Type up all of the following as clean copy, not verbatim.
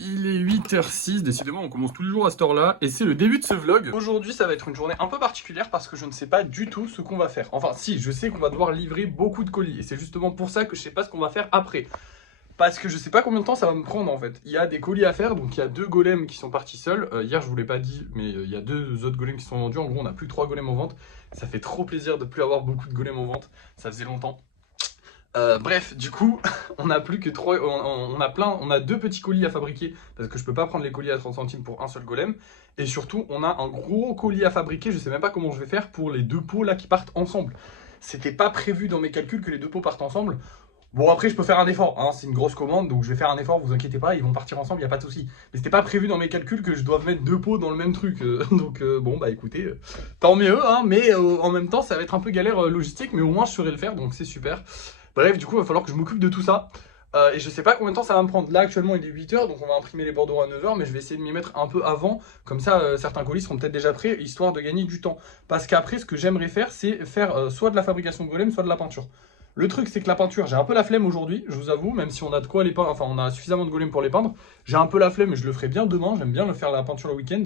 Il est 8h06, décidément on commence tous les jours à cette heure-là, et c'est le début de ce vlog. Aujourd'hui ça va être une journée un peu particulière parce que je ne sais pas du tout ce qu'on va faire. Enfin si, je sais qu'on va devoir livrer beaucoup de colis, et c'est justement pour ça que je sais pas ce qu'on va faire après. Parce que je sais pas combien de temps ça va me prendre en fait. Il y a des colis à faire, donc il y a 2 golems qui sont partis seuls. Hier je vous l'ai pas dit, mais il y a 2 autres golems qui sont vendus. En gros on a plus que 3 golems en vente. Ça fait trop plaisir de plus avoir beaucoup de golems en vente, ça faisait longtemps. Bref, du coup, on a plus que 3, on a 2 petits colis à fabriquer parce que je peux pas prendre les colis à 30 centimes pour un seul golem. Et surtout, on a un gros colis à fabriquer, je sais même pas comment je vais faire pour les 2 pots là qui partent ensemble. C'était pas prévu dans mes calculs que les 2 pots partent ensemble. Bon, après, je peux faire un effort, hein, c'est une grosse commande, donc je vais faire un effort, vous inquiétez pas, ils vont partir ensemble, y a pas de souci. Mais c'était pas prévu dans mes calculs que je doive mettre 2 pots dans le même truc, donc bon, bah écoutez, tant mieux, hein, mais en même temps, ça va être un peu galère logistique, mais au moins je saurai le faire, donc c'est super. Bref, du coup, il va falloir que je m'occupe de tout ça. Et je sais pas combien de temps ça va me prendre. Là, actuellement, il est 8h, donc on va imprimer les bordereaux à 9h, mais je vais essayer de m'y mettre un peu avant. Comme ça, certains colis seront peut-être déjà prêts, histoire de gagner du temps. Parce qu'après, ce que j'aimerais faire, c'est faire soit de la fabrication de golem, soit de la peinture. Le truc, c'est que la peinture, j'ai un peu la flemme aujourd'hui, je vous avoue, même si on a de quoi les peindre, enfin, on a suffisamment de golems pour les peindre. J'ai un peu la flemme, mais je le ferai bien demain. J'aime bien le faire la peinture le week-end.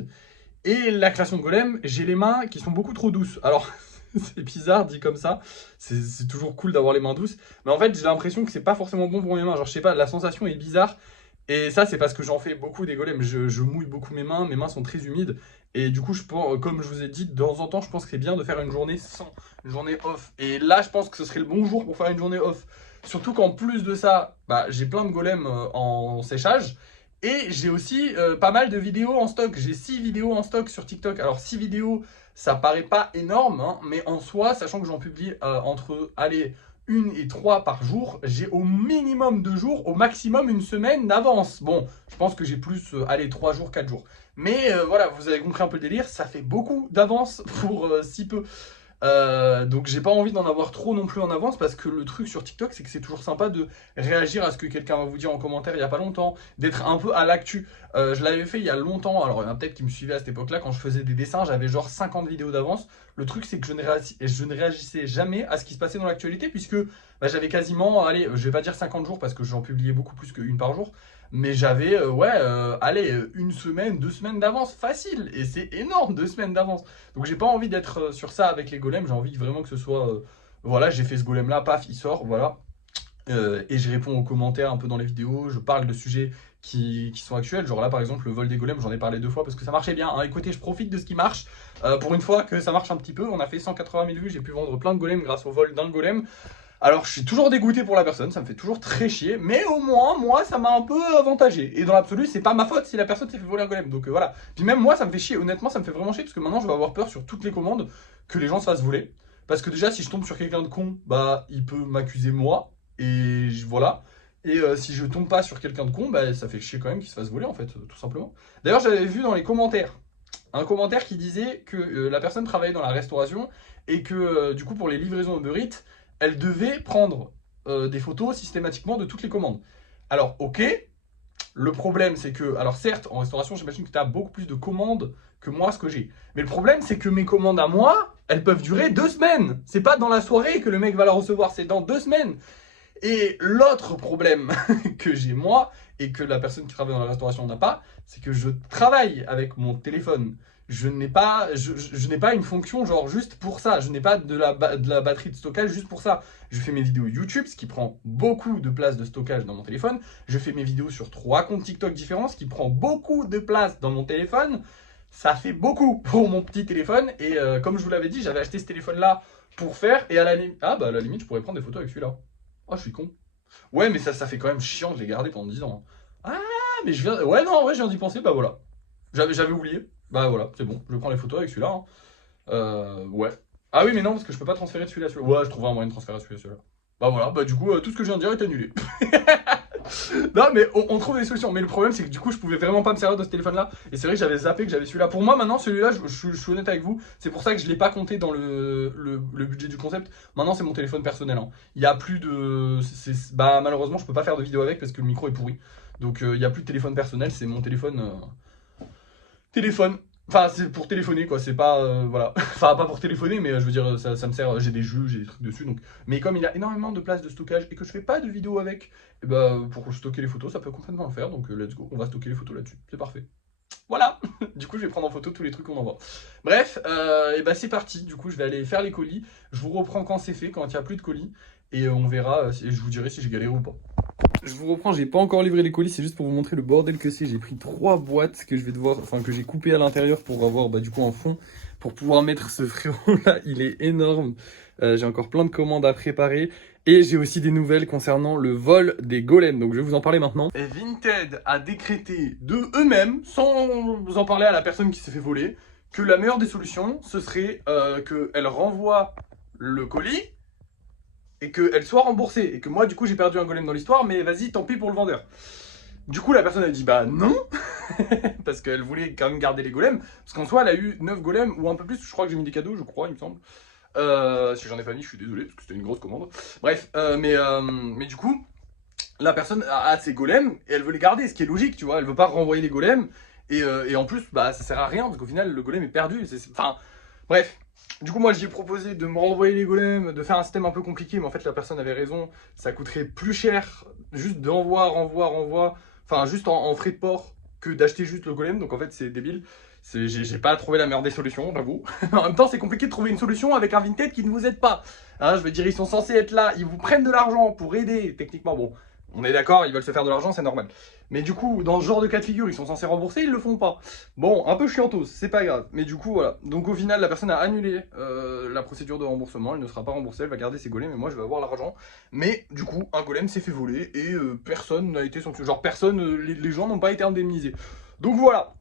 Et la création de golem, j'ai les mains qui sont beaucoup trop douces. Alors, c'est bizarre dit comme ça, c'est toujours cool d'avoir les mains douces. Mais en fait, j'ai l'impression que c'est pas forcément bon pour mes mains. Genre, je sais pas, la sensation est bizarre. Et ça, c'est parce que j'en fais beaucoup des golems. Je mouille beaucoup mes mains sont très humides. Et du coup, je pense, comme je vous ai dit, de temps en temps, je pense que c'est bien de faire une journée sans, une journée off. Et là, je pense que ce serait le bon jour pour faire une journée off. Surtout qu'en plus de ça, bah, j'ai plein de golems en séchage. Et j'ai aussi pas mal de vidéos en stock. J'ai 6 vidéos en stock sur TikTok. Alors 6 vidéos, ça paraît pas énorme, hein, mais en soi, sachant que j'en publie entre, allez, 1 et 3 par jour, j'ai au minimum 2 jours, au maximum une semaine d'avance. Bon, je pense que j'ai plus, allez, 3 jours, 4 jours. Mais voilà, vous avez compris un peu le délire, ça fait beaucoup d'avance pour si peu. Donc j'ai pas envie d'en avoir trop non plus en avance parce que le truc sur TikTok c'est que c'est toujours sympa de réagir à ce que quelqu'un va vous dire en commentaire il y a pas longtemps, d'être un peu à l'actu. Je l'avais fait il y a longtemps, alors il y en a peut-être qui me suivaient à cette époque là, quand je faisais des dessins j'avais genre 50 vidéos d'avance. Le truc c'est que je ne réagissais jamais à ce qui se passait dans l'actualité puisque bah, j'avais quasiment, allez, je vais pas dire 50 jours parce que j'en publiais beaucoup plus qu'une par jour. Mais j'avais, ouais, allez, une semaine, 2 semaines d'avance, facile. Et c'est énorme, 2 semaines d'avance. Donc j'ai pas envie d'être sur ça avec les golems, j'ai envie vraiment que ce soit... voilà, j'ai fait ce golem là, paf, il sort, voilà. Et je réponds aux commentaires un peu dans les vidéos, je parle de sujets qui sont actuels. Genre là par exemple le vol des golems, j'en ai parlé 2 fois parce que ça marchait bien, hein. Écoutez, je profite de ce qui marche. Pour une fois que ça marche un petit peu, on a fait 180 000 vues, j'ai pu vendre plein de golems grâce au vol d'un golem. Alors je suis toujours dégoûté pour la personne, ça me fait toujours très chier, mais au moins moi ça m'a un peu avantagé. Et dans l'absolu c'est pas ma faute si la personne s'est fait voler un golem, donc voilà. Puis même moi ça me fait chier, honnêtement ça me fait vraiment chier parce que maintenant je vais avoir peur sur toutes les commandes que les gens se fassent voler. Parce que déjà si je tombe sur quelqu'un de con, bah il peut m'accuser moi, et voilà. Et si je tombe pas sur quelqu'un de con, bah ça fait chier quand même qu'il se fasse voler en fait, tout simplement. D'ailleurs j'avais vu dans les commentaires un commentaire qui disait que la personne travaillait dans la restauration et que du coup pour les livraisons Uber Eats, elle devait prendre des photos systématiquement de toutes les commandes. Alors ok, le problème c'est que, alors certes en restauration j'imagine que tu as beaucoup plus de commandes que moi ce que j'ai. Mais le problème c'est que mes commandes à moi, elles peuvent durer 2 semaines. C'est pas dans la soirée que le mec va la recevoir, c'est dans 2 semaines. Et l'autre problème que j'ai moi, et que la personne qui travaille dans la restauration n'a pas, c'est que je travaille avec mon téléphone. Je n'ai pas, je n'ai pas une fonction genre juste pour ça. Je n'ai pas de la batterie de stockage juste pour ça. Je fais mes vidéos YouTube, ce qui prend beaucoup de place de stockage dans mon téléphone. Je fais mes vidéos sur 3 comptes TikTok différents, ce qui prend beaucoup de place dans mon téléphone. Ça fait beaucoup pour mon petit téléphone. Et comme je vous l'avais dit, j'avais acheté ce téléphone-là pour faire. Et à la limite, ah bah à la limite, je pourrais prendre des photos avec celui-là. Oh, je suis con. Ouais, mais ça fait quand même chiant de les garder pendant 10 ans, hein. Ah, mais je viens. Ouais, non, ouais, je viens d'y penser, bah voilà. J'avais oublié. Bah voilà, c'est bon, je prends les photos avec celui-là, hein. Ouais. Ah oui, mais non, parce que je peux pas transférer de celui-là à celui-là. Ouais, je trouverai un moyen de transférer de celui-là à celui-là. Bah voilà, bah du coup, tout ce que je viens de dire est annulé. Non, mais on trouve des solutions. Mais le problème, c'est que du coup, je pouvais vraiment pas me servir de ce téléphone-là. Et c'est vrai que j'avais zappé que j'avais celui-là. Pour moi, maintenant, celui-là, je suis honnête avec vous, c'est pour ça que je l'ai pas compté dans le budget du concept. Maintenant, c'est mon téléphone personnel, hein. Il y a plus de. Bah, malheureusement, je peux pas faire de vidéo avec parce que le micro est pourri. Donc, il y a plus de téléphone personnel, c'est mon téléphone. Téléphone. Enfin, c'est pour téléphoner, quoi, c'est pas, voilà. Enfin, pas pour téléphoner, mais je veux dire, ça me sert, j'ai des jeux, j'ai des trucs dessus, donc... Mais comme il a énormément de place de stockage et que je fais pas de vidéo avec, et bah, pour stocker les photos, ça peut complètement le faire, donc let's go, on va stocker les photos là-dessus, c'est parfait. Voilà. Du coup, je vais prendre en photo tous les trucs qu'on envoie. Bref, et bah c'est parti, du coup, je vais aller faire les colis, je vous reprends quand c'est fait, quand il n'y a plus de colis, et on verra, et je vous dirai si j'ai galéré ou pas. Je vous reprends, j'ai pas encore livré les colis, c'est juste pour vous montrer le bordel que c'est. J'ai pris 3 boîtes que je vais devoir, enfin que j'ai coupées à l'intérieur pour avoir du coup un fond pour pouvoir mettre ce frérot là, il est énorme. J'ai encore plein de commandes à préparer et j'ai aussi des nouvelles concernant le vol des golems, donc je vais vous en parler maintenant. Et Vinted a décrété de eux-mêmes, sans en parler à la personne qui s'est fait voler, que la meilleure des solutions, ce serait qu'elle renvoie le colis et qu'elle soit remboursée. Et que moi, du coup, j'ai perdu un golem dans l'histoire, mais vas-y, tant pis pour le vendeur. Du coup, la personne a dit bah non, parce qu'elle voulait quand même garder les golems. Parce qu'en soi, elle a eu 9 golems ou un peu plus. Je crois que j'ai mis des cadeaux, je crois, il me semble. Si j'en ai pas mis, je suis désolé, parce que c'était une grosse commande. Bref, mais du coup, la personne a ses golems et elle veut les garder, ce qui est logique, tu vois. Elle veut pas renvoyer les golems. Et en plus, bah ça sert à rien, parce qu'au final, le golem est perdu. Enfin, bref. Du coup, moi, j'ai proposé de me renvoyer les golems, de faire un système un peu compliqué, mais en fait, la personne avait raison. Ça coûterait plus cher, juste d'envoi, renvoi, enfin, juste en frais de port, que d'acheter juste le golem. Donc, en fait, c'est débile. J'ai pas trouvé la meilleure des solutions, j'avoue. En même temps, c'est compliqué de trouver une solution avec un Vinted qui ne vous aide pas. Hein, je veux dire, ils sont censés être là, ils vous prennent de l'argent pour aider. Techniquement, bon, on est d'accord, ils veulent se faire de l'argent, c'est normal. Mais du coup, dans ce genre de cas de figure, ils sont censés rembourser, ils le font pas. Bon, un peu chiantos, c'est pas grave. Mais du coup, voilà. Donc au final, la personne a annulé la procédure de remboursement, elle ne sera pas remboursée, elle va garder ses golems, et moi je vais avoir l'argent. Mais du coup, un golem s'est fait voler, et personne n'a été sanctionné. Genre personne, les gens n'ont pas été indemnisés. Donc voilà.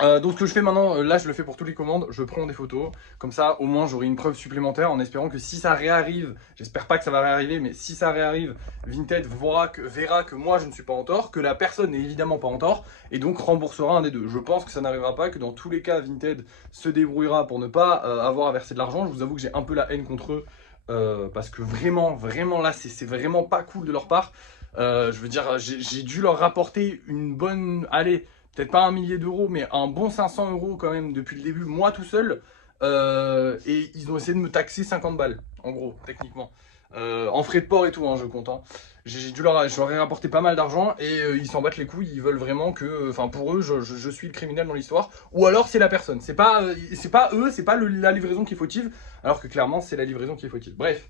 Donc ce que je fais maintenant, là je le fais pour toutes les commandes, je prends des photos, comme ça au moins j'aurai une preuve supplémentaire en espérant que si ça réarrive, j'espère pas que ça va réarriver, mais si ça réarrive, Vinted verra que moi je ne suis pas en tort, que la personne n'est évidemment pas en tort, et donc remboursera un des deux. Je pense que ça n'arrivera pas, que dans tous les cas Vinted se débrouillera pour ne pas avoir à verser de l'argent. Je vous avoue que j'ai un peu la haine contre eux, parce que vraiment là c'est vraiment pas cool de leur part. Je veux dire, j'ai dû leur rapporter une bonne... Allez, peut-être pas 1 millier d'euros, mais un bon 500 euros quand même depuis le début, moi tout seul. Et ils ont essayé de me taxer 50 balles, en gros, techniquement. En frais de port et tout, hein, je compte. Hein. Je leur ai rapporté pas mal d'argent et ils s'en battent les couilles. Ils veulent vraiment que, enfin pour eux, je suis le criminel dans l'histoire. Ou alors c'est la personne. C'est pas eux, c'est pas la livraison qui est fautive, alors que clairement c'est la livraison qui est fautive. Bref.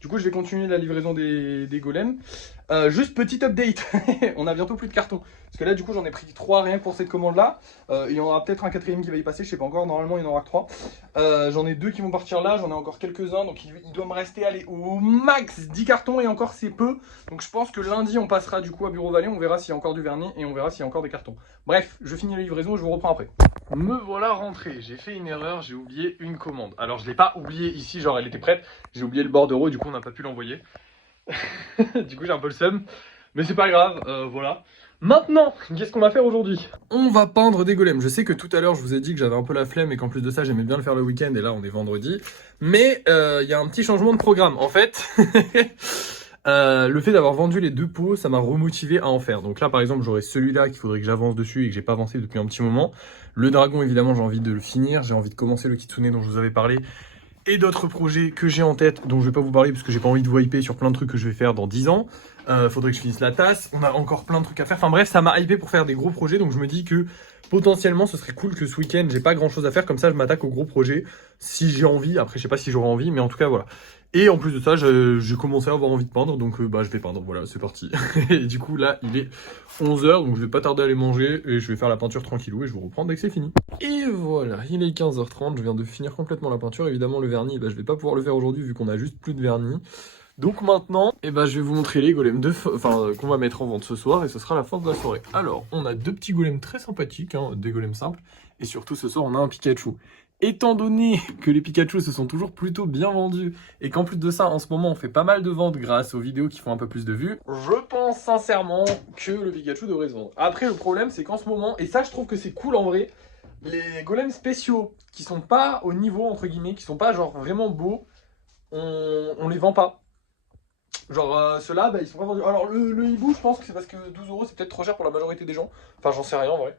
Du coup, je vais continuer la livraison des golems. Juste petit update, on a bientôt plus de cartons. Parce que là, du coup, j'en ai pris 3 rien que pour cette commande-là. Il y en aura peut-être un 4e qui va y passer, je sais pas encore. Normalement, il n'y en aura que 3. J'en ai 2 qui vont partir là, j'en ai encore quelques-uns. Donc, il doit me rester, allez, au max 10 cartons et encore, c'est peu. Donc, je pense que lundi, on passera du coup à Bureau Vallée. On verra s'il y a encore du vernis et on verra s'il y a encore des cartons. Bref, je finis la livraison, je vous reprends après. Me voilà rentré, j'ai fait une erreur, j'ai oublié une commande. Alors je l'ai pas oubliée ici, genre elle était prête, j'ai oublié le bordereau, du coup on n'a pas pu l'envoyer. Du coup j'ai un peu le seum, mais c'est pas grave, voilà. Maintenant, qu'est-ce qu'on va faire aujourd'hui? On va peindre des golems. Je sais que tout à l'heure je vous ai dit que j'avais un peu la flemme et qu'en plus de ça j'aimais bien le faire le week-end et là on est vendredi. Mais il y a un petit changement de programme. En fait, le fait d'avoir vendu les 2 pots, ça m'a remotivé à en faire. Donc là par exemple j'aurais celui-là qu'il faudrait que j'avance dessus et que j'ai pas avancé depuis un petit moment. Le dragon évidemment j'ai envie de le finir, j'ai envie de commencer le kitsune dont je vous avais parlé. Et d'autres projets que j'ai en tête, dont je vais pas vous parler parce que j'ai pas envie de vous hyper sur plein de trucs que je vais faire dans 10 ans. Faudrait que je finisse la tasse, on a encore plein de trucs à faire. Enfin bref, ça m'a hypé pour faire des gros projets, donc je me dis que potentiellement ce serait cool que ce week-end j'ai pas grand chose à faire, comme ça je m'attaque aux gros projets si j'ai envie. Après je sais pas si j'aurai envie, mais en tout cas voilà. Et en plus de ça, j'ai commencé à avoir envie de peindre, donc je vais peindre, voilà, c'est parti. Et du coup là il est 11 h, donc je vais pas tarder à aller manger et je vais faire la peinture tranquillou et je vous reprends dès que c'est fini. Et voilà, il est 15 h 30, je viens de finir complètement la peinture. Évidemment le vernis, je vais pas pouvoir le faire aujourd'hui vu qu'on a juste plus de vernis. Donc maintenant, je vais vous montrer les golems qu'on va mettre en vente ce soir et ce sera la fin de la soirée. Alors, on a 2 petits golems très sympathiques, hein, des golems simples, et surtout ce soir on a un Pikachu. Étant donné que les Pikachu se sont toujours plutôt bien vendus et qu'en plus de ça, en ce moment, on fait pas mal de ventes grâce aux vidéos qui font un peu plus de vues, je pense sincèrement que le Pikachu devrait se vendre. Après, le problème, c'est qu'en ce moment, et ça, je trouve que c'est cool en vrai, les golems spéciaux qui sont pas au niveau, entre guillemets, qui sont pas genre vraiment beaux, on les vend pas. Genre ceux-là, ils sont pas vendus. Alors le hibou, je pense que c'est parce que 12 € c'est peut-être trop cher pour la majorité des gens. Enfin, j'en sais rien en vrai.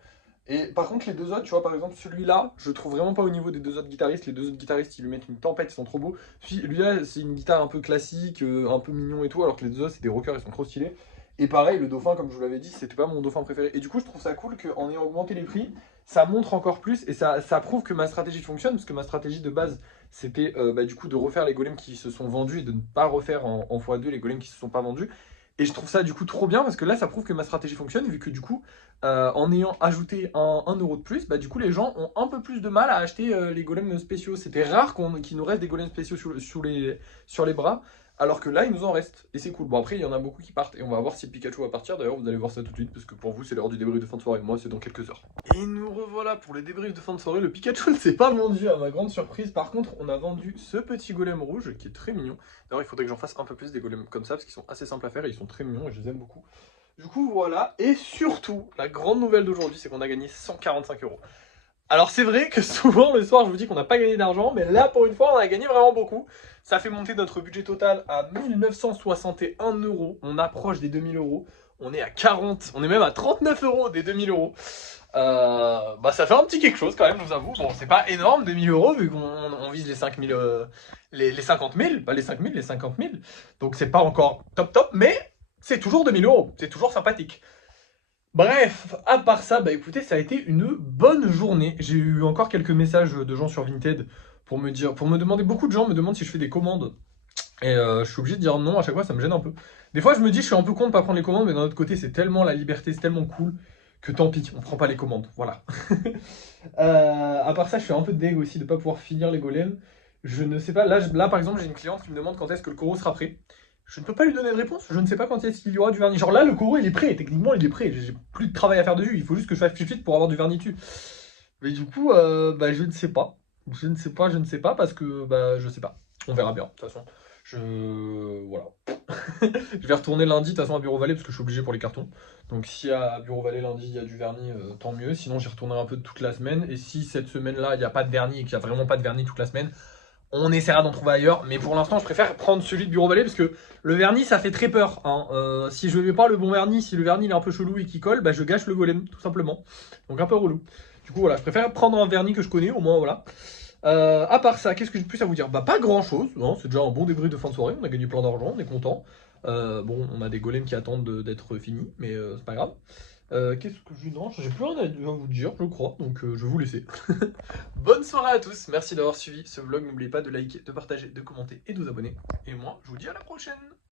Et par contre, les deux autres, tu vois, par exemple, celui-là, je le trouve vraiment pas au niveau des deux autres guitaristes. Les deux autres guitaristes, ils lui mettent une tempête, ils sont trop beaux. Puis lui-là, c'est une guitare un peu classique, un peu mignon et tout, alors que les deux autres, c'est des rockers, ils sont trop stylés. Et pareil, le dauphin, comme je vous l'avais dit, c'était pas mon dauphin préféré. Et du coup, je trouve ça cool qu'en ayant augmenté les prix, ça montre encore plus et ça prouve que ma stratégie fonctionne, parce que ma stratégie de base, c'était du coup de refaire les golems qui se sont vendus et de ne pas refaire en x2 les golems qui se sont pas vendus. Et je trouve ça du coup trop bien parce que là ça prouve que ma stratégie fonctionne vu que du coup en ayant ajouté un euro de plus, bah du coup les gens ont un peu plus de mal à acheter les golems spéciaux. C'était rare qu'il nous reste des golems spéciaux sur les bras, alors que là il nous en reste et c'est cool. Bon après il y en a beaucoup qui partent et on va voir si Pikachu va partir. D'ailleurs vous allez voir ça tout de suite parce que pour vous c'est l'heure du débrief de fin de soirée, moi c'est dans quelques heures. Et nous revoilà pour le débrief de fin de soirée. Le Pikachu ne s'est pas vendu à ma grande surprise. Par contre on a vendu ce petit golem rouge qui est très mignon. D'ailleurs il faudrait que j'en fasse un peu plus des golems comme ça parce qu'ils sont assez simples à faire et ils sont très mignons et je les aime beaucoup. Du coup, voilà. Et surtout, la grande nouvelle d'aujourd'hui, c'est qu'on a gagné 145 euros. Alors, c'est vrai que souvent, le soir, je vous dis qu'on n'a pas gagné d'argent, mais là, pour une fois, on a gagné vraiment beaucoup. Ça fait monter notre budget total à 1961 euros. On approche des 2000 euros. On est à 40, on est même à 39 euros des 2000 euros. Ça fait un petit quelque chose quand même, je vous avoue. Bon, c'est pas énorme, 2000 euros, vu qu'on vise les 5000, les 50 000, pas les 5000, les 50 000. Donc, c'est pas encore top, mais c'est toujours 2000 euros. C'est toujours sympathique. Bref, à part ça, bah écoutez, ça a été une bonne journée. J'ai eu encore quelques messages de gens sur Vinted pour me demander, beaucoup de gens me demandent si je fais des commandes. Et je suis obligé de dire non à chaque fois, ça me gêne un peu. Des fois, je me dis, je suis un peu con de pas prendre les commandes, mais d'un autre côté, c'est tellement la liberté, c'est tellement cool que tant pis, on prend pas les commandes. Voilà. À part ça, je suis un peu deg aussi de pas pouvoir finir les golems. Je ne sais pas, là par exemple, j'ai une cliente qui me demande quand est-ce que le coraux sera prêt. Je ne peux pas lui donner de réponse, je ne sais pas quand est-ce qu'il y aura du vernis. Genre là, le coraux il est prêt, techniquement il est prêt, j'ai plus de travail à faire dessus, il faut juste que je fasse vite pour avoir du vernis dessus. Mais du coup, je ne sais pas. Je ne sais pas parce que je sais pas. On verra bien, de toute façon. Voilà. Je vais retourner lundi, de toute façon, à Bureau Vallée, parce que je suis obligé pour les cartons. Donc si à Bureau Vallée lundi, il y a du vernis, tant mieux. Sinon, j'y retournerai un peu toute la semaine. Et si cette semaine-là, il n'y a pas de vernis et qu'il n'y a vraiment pas de vernis toute la semaine, on essaiera d'en trouver ailleurs. Mais pour l'instant, je préfère prendre celui de Bureau Vallée, parce que le vernis, ça fait très peur. Hein. Si je ne mets pas le bon vernis, si le vernis il est un peu chelou et qui colle, je gâche le golem, tout simplement. Donc un peu relou. Du coup, voilà, je préfère prendre un vernis que je connais, au moins, voilà. À part ça, qu'est-ce que j'ai de plus à vous dire? Pas grand chose, hein, c'est déjà un bon débrief de fin de soirée, on a gagné plein d'argent, on est content. Bon, on a des golems qui attendent d'être finis, mais c'est pas grave. Qu'est-ce que j'ai? Non, j'ai plus rien à vous dire, je crois, donc je vais vous laisser. Bonne soirée à tous, merci d'avoir suivi ce vlog, n'oubliez pas de liker, de partager, de commenter et de vous abonner. Et moi, je vous dis à la prochaine!